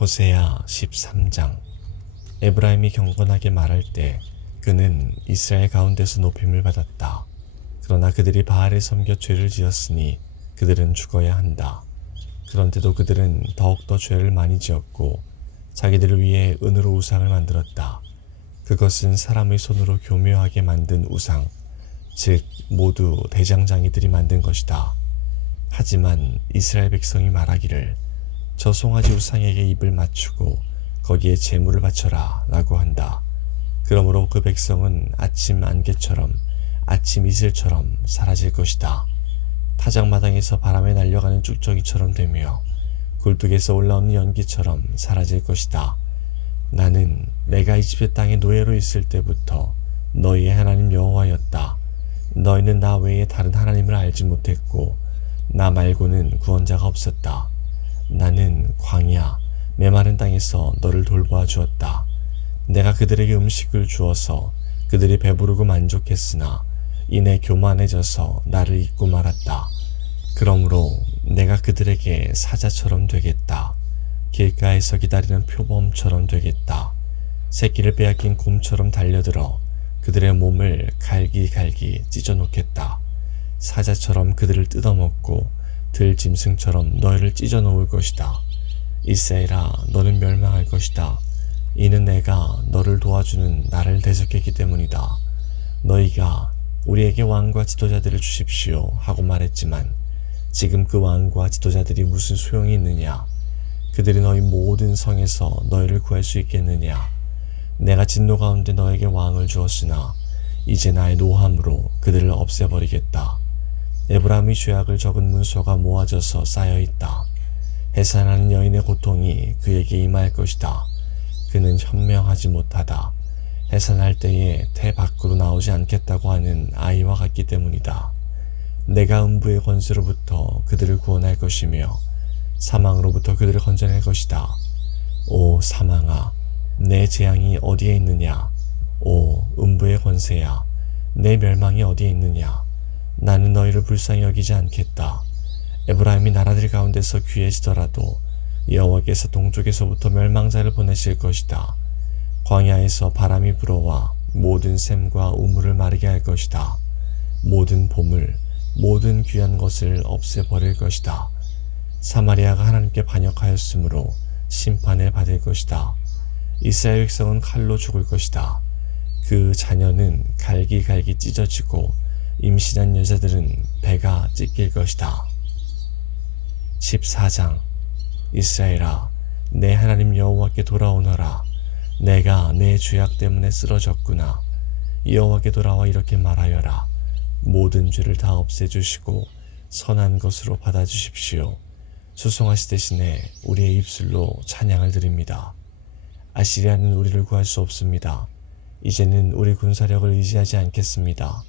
호세야 13장 에브라임이 경건하게 말할 때 그는 이스라엘 가운데서 높임을 받았다. 그러나 그들이 바알을 섬겨 죄를 지었으니 그들은 죽어야 한다. 그런데도 그들은 더욱더 죄를 많이 지었고 자기들을 위해 은으로 우상을 만들었다. 그것은 사람의 손으로 교묘하게 만든 우상, 즉 모두 대장장이들이 만든 것이다. 하지만 이스라엘 백성이 말하기를 저 송아지 우상에게 입을 맞추고 거기에 재물을 바쳐라 라고 한다. 그러므로 그 백성은 아침 안개처럼 아침 이슬처럼 사라질 것이다. 타작마당에서 바람에 날려가는 쭉정이처럼 되며 굴뚝에서 올라오는 연기처럼 사라질 것이다. 나는 내가 이집트 땅의 노예로 있을 때부터 너희의 하나님 여호와였다. 너희는 나 외에 다른 하나님을 알지 못했고 나 말고는 구원자가 없었다. 나는 광야 메마른 땅에서 너를 돌보아 주었다. 내가 그들에게 음식을 주어서 그들이 배부르고 만족했으나 이내 교만해져서 나를 잊고 말았다. 그러므로 내가 그들에게 사자처럼 되겠다. 길가에서 기다리는 표범처럼 되겠다. 새끼를 빼앗긴 곰처럼 달려들어 그들의 몸을 갈기갈기 찢어놓겠다. 사자처럼 그들을 뜯어먹고 들 짐승처럼 너희를 찢어 놓을 것이다. 이스라엘아 너는 멸망할 것이다. 이는 내가 너를 도와주는 나를 대적했기 때문이다. 너희가 우리에게 왕과 지도자들을 주십시오 하고 말했지만 지금 그 왕과 지도자들이 무슨 소용이 있느냐? 그들이 너희 모든 성에서 너희를 구할 수 있겠느냐? 내가 진노 가운데 너에게 왕을 주었으나 이제 나의 노함으로 그들을 없애버리겠다. 에브라임의 죄악을 적은 문서가 모아져서 쌓여 있다. 해산하는 여인의 고통이 그에게 임할 것이다. 그는 현명하지 못하다. 해산할 때에 태 밖으로 나오지 않겠다고 하는 아이와 같기 때문이다. 내가 음부의 권세로부터 그들을 구원할 것이며 사망으로부터 그들을 건져낼 것이다. 오 사망아, 내 재앙이 어디에 있느냐? 오 음부의 권세야, 내 멸망이 어디에 있느냐? 나는 너희를 불쌍히 여기지 않겠다. 에브라임이 나라들 가운데서 귀해지더라도 여호와께서 동쪽에서부터 멸망자를 보내실 것이다. 광야에서 바람이 불어와 모든 샘과 우물을 마르게 할 것이다. 모든 보물, 모든 귀한 것을 없애버릴 것이다. 사마리아가 하나님께 반역하였으므로 심판을 받을 것이다. 이스라엘 백성은 칼로 죽을 것이다. 그 자녀는 갈기갈기 찢어지고 임신한 여자들은 배가 찢길 것이다. 14장 이스라엘아 내 하나님 여호와께 돌아오너라. 내가 내 죄악 때문에 쓰러졌구나. 여호와께 돌아와 이렇게 말하여라. 모든 죄를 다 없애주시고 선한 것으로 받아주십시오. 수송하시 대신에 우리의 입술로 찬양을 드립니다. 아시리아는 우리를 구할 수 없습니다. 이제는 우리 군사력을 의지하지 않겠습니다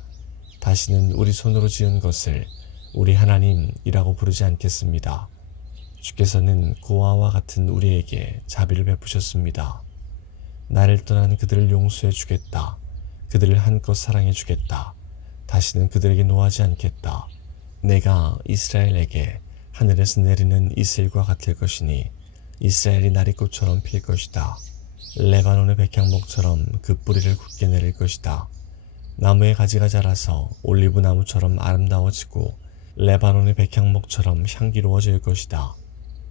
다시는 우리 손으로 지은 것을 우리 하나님이라고 부르지 않겠습니다. 주께서는 고아와 같은 우리에게 자비를 베푸셨습니다. 나를 떠난 그들을 용서해 주겠다. 그들을 한껏 사랑해 주겠다. 다시는 그들에게 노하지 않겠다. 내가 이스라엘에게 하늘에서 내리는 이슬과 같을 것이니 이스라엘이 나리꽃처럼 필 것이다. 레바논의 백향목처럼 그 뿌리를 굳게 내릴 것이다. 나무의 가지가 자라서 올리브 나무처럼 아름다워지고 레바논의 백향목처럼 향기로워질 것이다.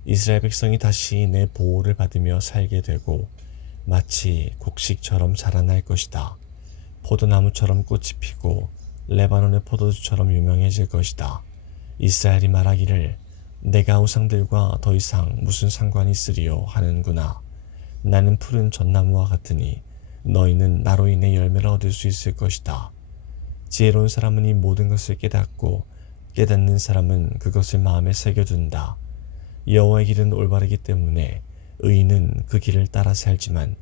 이스라엘 백성이 다시 내 보호를 받으며 살게 되고 마치 곡식처럼 자라날 것이다. 포도나무처럼 꽃이 피고 레바논의 포도주처럼 유명해질 것이다. 이스라엘이 말하기를 내가 우상들과 더 이상 무슨 상관이 있으리요 하는구나. 나는 푸른 전나무와 같으니 너희는 나로 인해 열매를 얻을 수 있을 것이다. 지혜로운 사람은 이 모든 것을 깨닫고 깨닫는 사람은 그것을 마음에 새겨둔다. 여호와의 길은 올바르기 때문에 의인은 그 길을 따라 살지만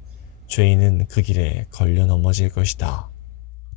죄인은 그 길에 걸려 넘어질 것이다.